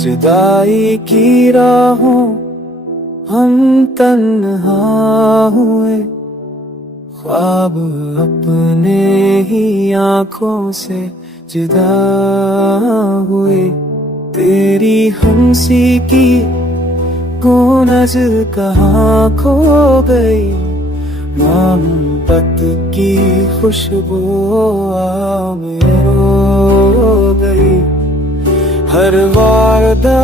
जुदाई की राहों हम तन्हा हुए, ख्वाब अपने ही आँखों से जुदा हुए। तेरी हंसी की को नजर कहाँ खो गई, मोहब्बत की खुशबू में रो गई। हर वादा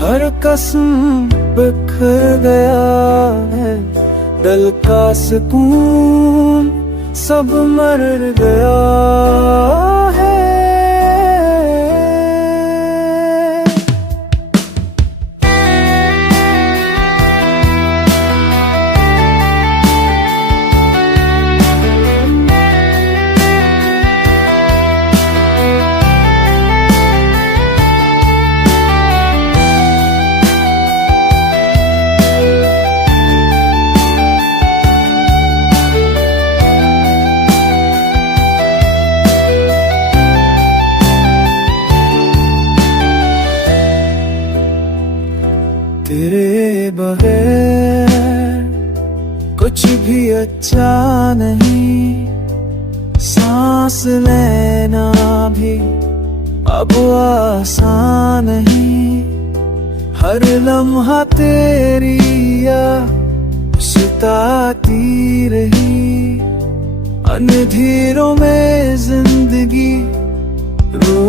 हर कसम बिखर गया है, दिल का सुकून सब मर गया है। तेरे बगैर कुछ भी अच्छा नहीं, सांस लेना भी अब आसान नहीं। हर लम्हा तेरी याद सताती रही, अंधेरों में जिंदगी रो